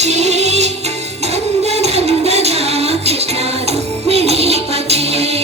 पते नंद नंदना कृष्ण रुक्मिणी पते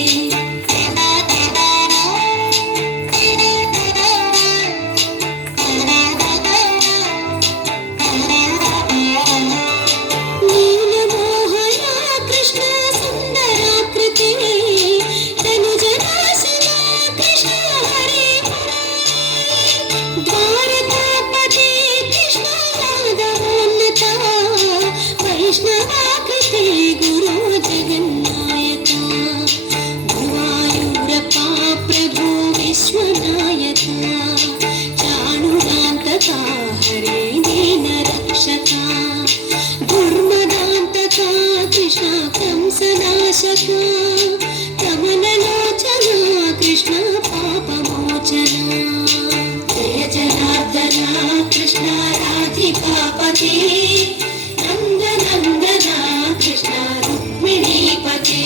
हरे दीन रक्षका दुर्मदान्तका कृष्ण कंसनाशका कमललोचना कृष्ण पापमोचना जय जनार्दना कृष्ण राधिकापते नन्दनन्दना कृष्ण रुक्मिणीपते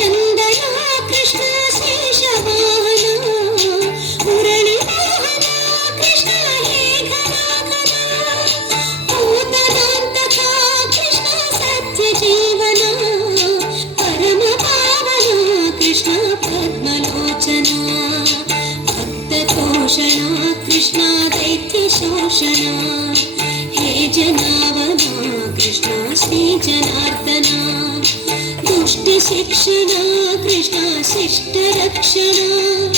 चंदना कृष्ण शेषवाहना मुरलीमोहना कृष्ण हे घनाघना भूतनान्तका कृष्ण सत्यजीवना परमपावना कृष्ण पद्मलोचना भक्ततोषणा कृष्ण दैत्यशोषणा हे जनावना कृष्ण श्रीजनार्दना शिक्षणा कृष्ण शिष्ट रक्षणा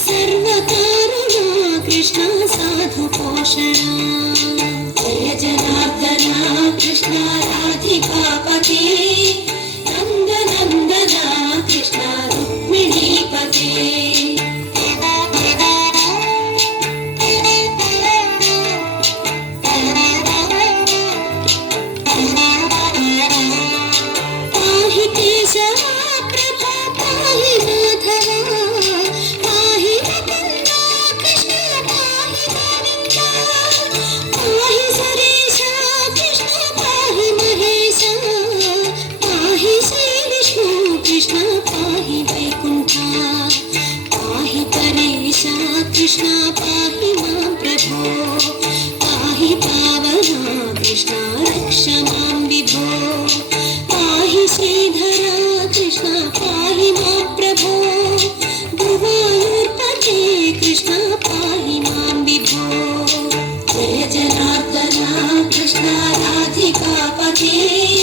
सर्वकारणा कृष्ण साधु पोषणा जय जनार्दना कृष्ण राधिकापते नन्दनन्दना कृष्ण रुक्मिणीपते कृष्ण पाहि मां प्रभो पाहि पावना कृष्ण रक्ष मां विभो पाहि श्रीधरा कृष्ण पाहि मां प्रभो गुरुवायूरपते कृष्ण पाहि मां विभो जय जनार्दना कृष्ण राधिकापते